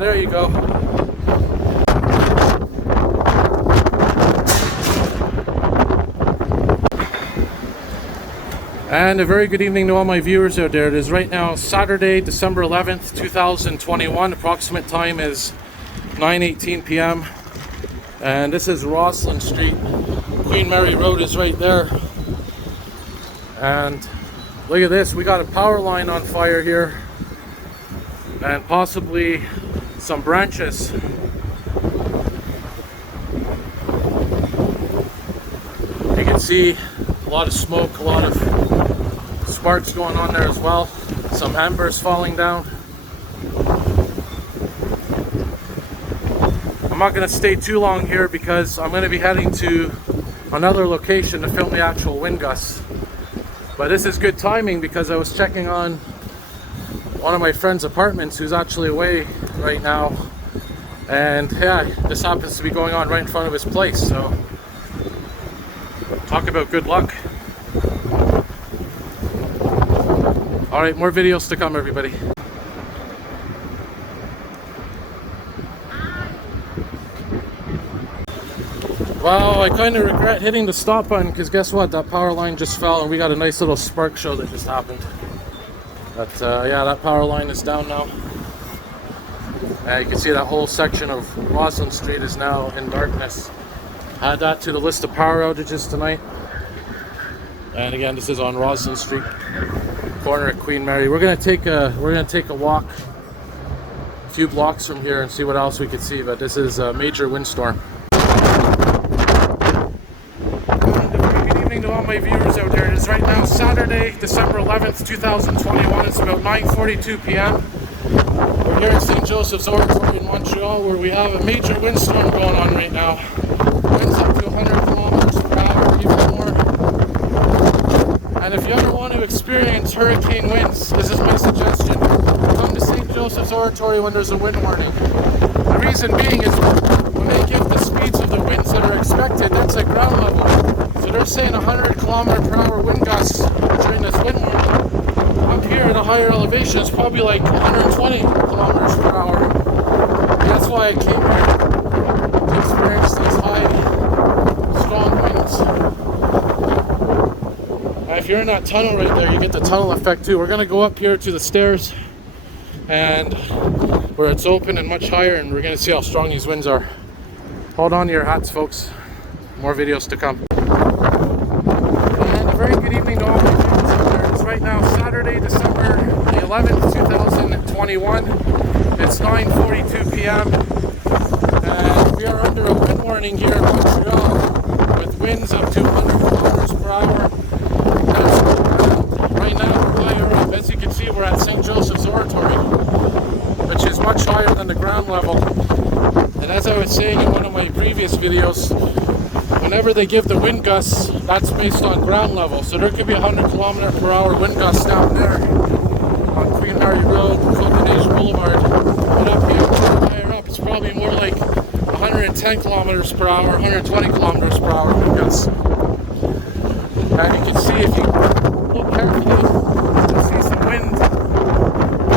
there you go. And a very good evening to all my viewers out there. It is right now Saturday, December 11th, 2021. Approximate time is 9:18 p.m. And this is Roslyn Street. Queen Mary Road is right there. And look at this, we got a power line on fire here. And possibly some branches. You can see a lot of smoke, a lot of sparks going on there as well. Some embers falling down. I'm not going to stay too long here because I'm going to be heading to another location to film the actual wind gusts. But this is good timing because I was checking on one of my friend's apartments who's actually away right now. And yeah, this happens to be going on right in front of his place. So talk about good luck. Alright, more videos to come, everybody. Wow, I kind of regret hitting the stop button because guess what? That power line just fell and we got a nice little spark show that just happened. But yeah, that power line is down now. You can see that whole section of Roslyn Street is now in darkness. Add that to the list of power outages tonight. And again, this is on Roslyn Street, corner at Queen Mary. We're gonna take a walk a few blocks from here and see what else we could see. But this is a major windstorm. To all my viewers out there, it is right now Saturday, December 11th, 2021. It's about 9:42 p.m. We're here at St. Joseph's Oratory in Montreal where we have a major windstorm going on right now. Winds up to 100 kilometers per hour, even more. And if you ever want to experience hurricane winds, this is my suggestion. Come to St. Joseph's Oratory when there's a wind warning. The reason being is when they give the speeds of the winds that are expected, that's at ground level. So they're saying 100 kilometer per hour wind gusts during this wind warning. Up here at a higher elevation, it's probably like 120 kilometers per hour. And that's why I came here to experience these high, strong winds. And if you're in that tunnel right there, you get the tunnel effect too. We're going to go up here to the stairs and where it's open and much higher, and we're going to see how strong these winds are. Hold on to your hats, folks. More videos to come. And a very good evening to all my viewers out there. It's right now Saturday, December the 11th, 2021. It's 9:42 p.m. And we are under a wind warning here in Montreal with winds up to 100 kilometers per hour. That's right now we're higher up. As you can see, we're at St. Joseph's Oratory, which is much higher than the ground level. And as I was saying in one of my previous videos, whenever they give the wind gusts, that's based on ground level. So there could be 100 kilometer per hour wind gusts down there on Queen Mary Road, Copenhagen Boulevard. But up here, higher up, it's probably more like 110 kilometers per hour, 120 kilometers per hour wind gusts. And you can see, if you look carefully, you can see some wind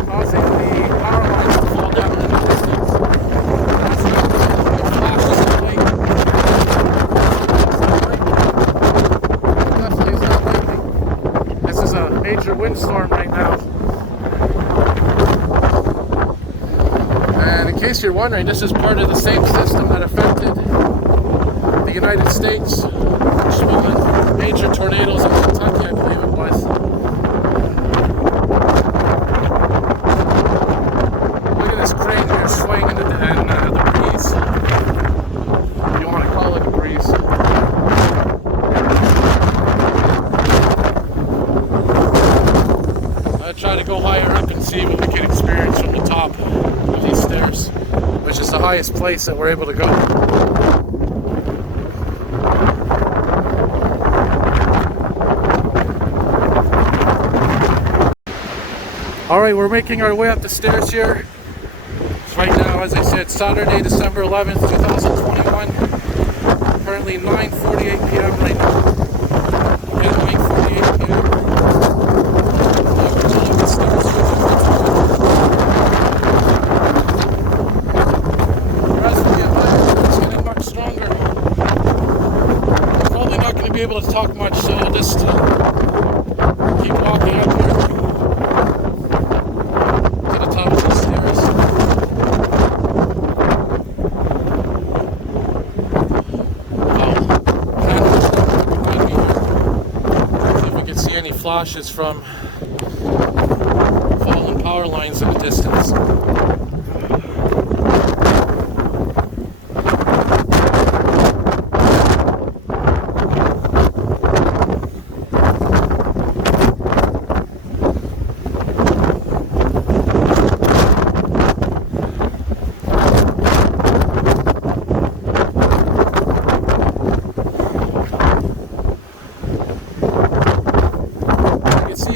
causing the power lines to fall down in the distance. That's the flashes of light. Definitely is not lightning. This is a major windstorm right now. And in case you're wondering, this is part of the same system that affected the United States, which spawned major tornadoes in Kentucky, I believe it was. Look at this crane here swaying in the breeze. If you want to call it a breeze. I'll try to go higher up and see what we can experience from the top of these stairs, which is the highest place that we're able to go. Alright, we're making our way up the stairs here. It's right now, as I said, Saturday, December 11th, 2021. Currently 9:48 p.m. right now. Okay, 9:48 p.m. We're going up the stairs. flashes from fallen power lines in the distance.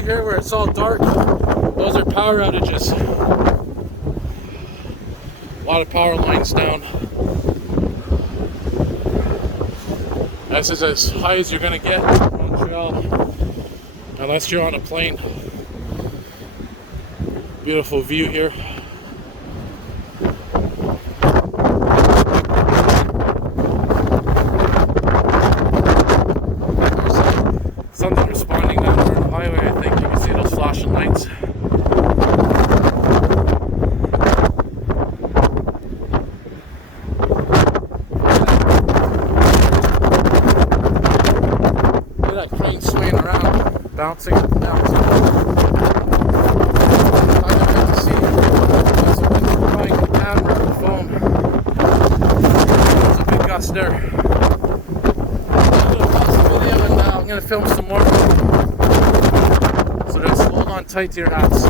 Here where it's all dark, those are power outages. A lot of power lines down. This is as high as you're gonna get in Montreal, unless you're on a plane. Beautiful view here. Something responding down there on the highway, I think. You can see those flashing lights. Look at that crane swaying around, bouncing and bouncing. I don't get to see there's a wind blowing the camera and the phone. There's a big gust there. I'm going to film some more. So just hold on tight to your hats.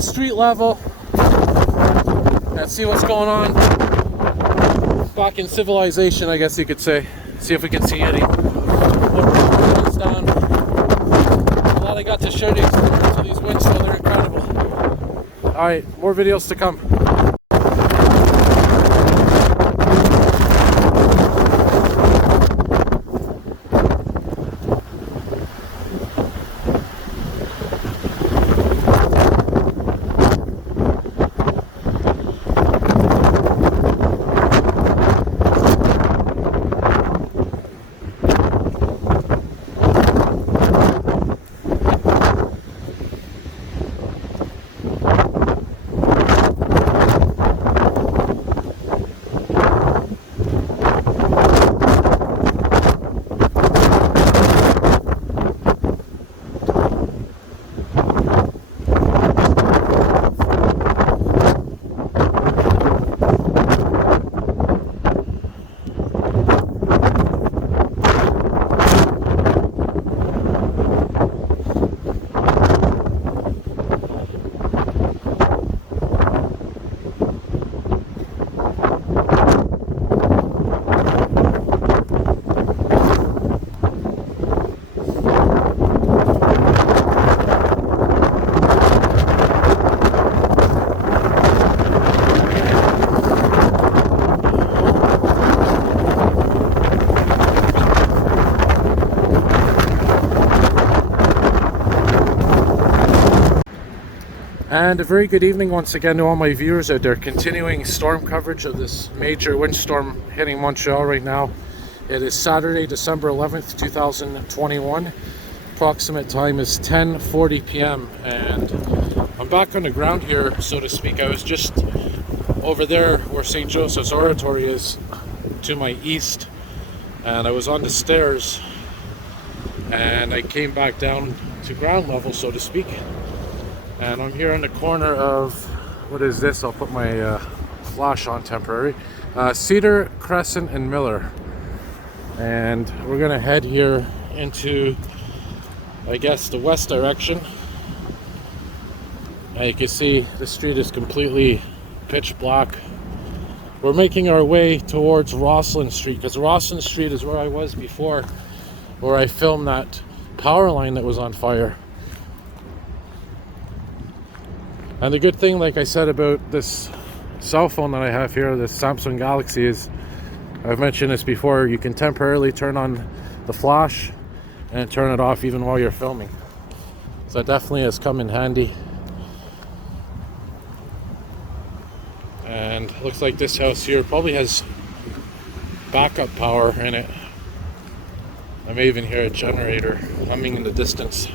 Street level and see what's going on back in civilization, I guess you could say. See if we can see any winds down. I'm glad I got to share the experience of these winds, so they're incredible. Alright, more videos to come. And a very good evening once again to all my viewers out there. Continuing storm coverage of this major windstorm hitting Montreal right now. It is Saturday, December 11th, 2021. Approximate time is 10:40 p.m. and I'm back on the ground here, so to speak. I was just over there where St. Joseph's Oratory is to my east, and I was on the stairs and I came back down to ground level, so to speak. And I'm here on the corner of, what is this? I'll put my flash on temporary. Cedar, Crescent, and Miller. And we're gonna head here into, I guess, the west direction. And you can see the street is completely pitch black. We're making our way towards Rosslyn Street, because Rosslyn Street is where I was before, where I filmed that power line that was on fire. And the good thing, like I said, about this cell phone that I have here, this Samsung Galaxy, is, I've mentioned this before, you can temporarily turn on the flash and turn it off even while you're filming. So that definitely has come in handy. And looks like this house here probably has backup power in it. I may even hear a generator humming in the distance.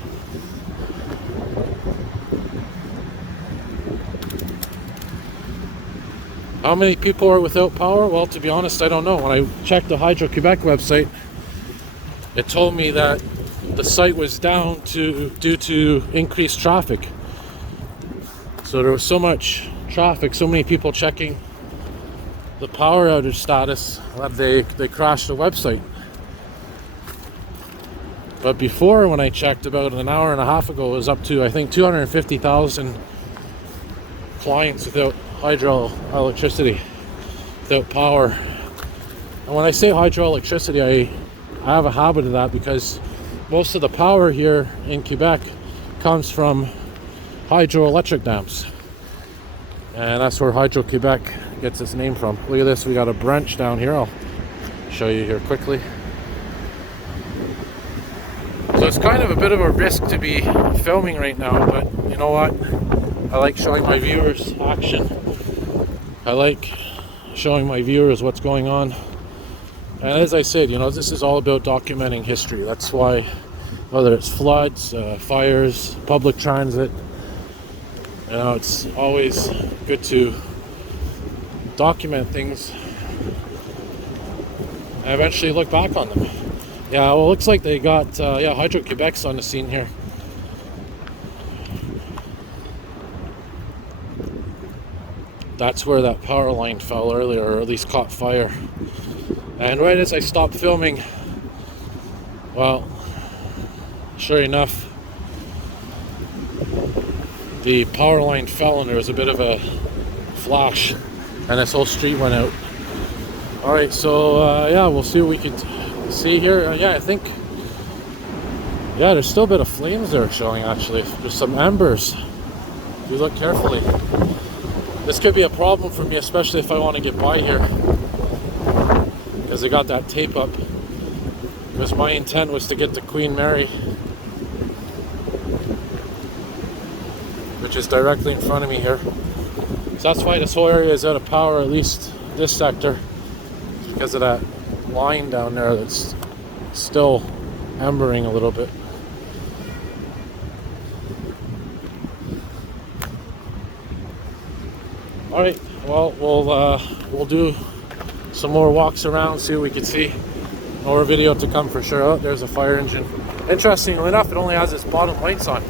How many people are without power? Well, to be honest, I don't know. When I checked the Hydro-Quebec website, it told me that the site was down due to increased traffic. So there was so much traffic, so many people checking the power outage status that they crashed the website. But before, when I checked about an hour and a half ago, it was up to, I think, 250,000 clients without hydroelectricity, without power. And when I say hydroelectricity, I have a habit of that because most of the power here in Quebec comes from hydroelectric dams. And that's where Hydro-Quebec gets its name from. Look at this, we got a branch down here. I'll show you here quickly. So it's kind of a bit of a risk to be filming right now, but you know what? I like showing my viewers action. I like showing my viewers what's going on. And as I said, you know, this is all about documenting history. That's why, whether it's floods, fires, public transit, you know, it's always good to document things and eventually look back on them. Yeah, well, it looks like they got, Hydro-Quebec's on the scene here. That's where that power line fell earlier, or at least caught fire. And right as I stopped filming, well, sure enough, the power line fell and there was a bit of a flash and this whole street went out. Alright, so yeah, we'll see what we can see here. Yeah, I think, yeah, there's still a bit of flames there showing actually. There's some embers, if you look carefully. This could be a problem for me, especially if I want to get by here, because I got that tape up. Because my intent was to get to Queen Mary, which is directly in front of me here. So that's why this whole area is out of power, at least this sector, because of that line down there that's still embering a little bit. Alright, well, we'll do some more walks around, see what we can see. More video to come for sure. Oh, there's a fire engine. Interestingly enough, it only has its bottom lights on.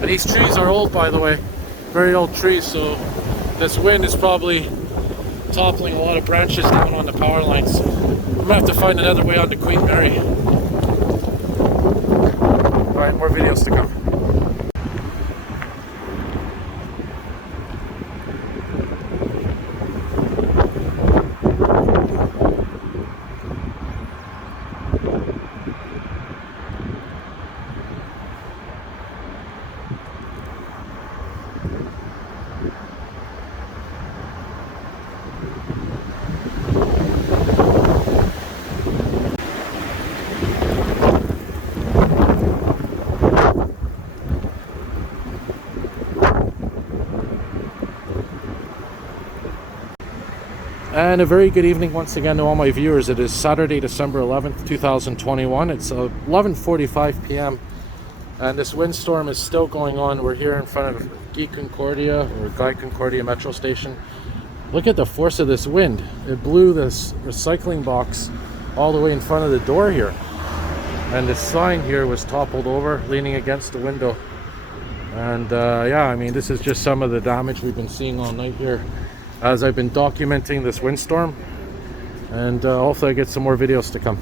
But these trees are old, by the way. Very old trees, so this wind is probably toppling a lot of branches down on the power lines. I'm gonna have to find another way onto Queen Mary. Alright, more videos to come. And a very good evening once again to all my viewers. It is Saturday, December 11th, 2021. It's 11:45 p.m. and this windstorm is still going on. We're here in front of Guy Concordia Metro Station. Look at the force of this wind. It blew this recycling box all the way in front of the door here. And the sign here was toppled over, leaning against the window. And yeah, I mean, this is just some of the damage we've been seeing all night here as I've been documenting this windstorm, and hopefully I get some more videos to come.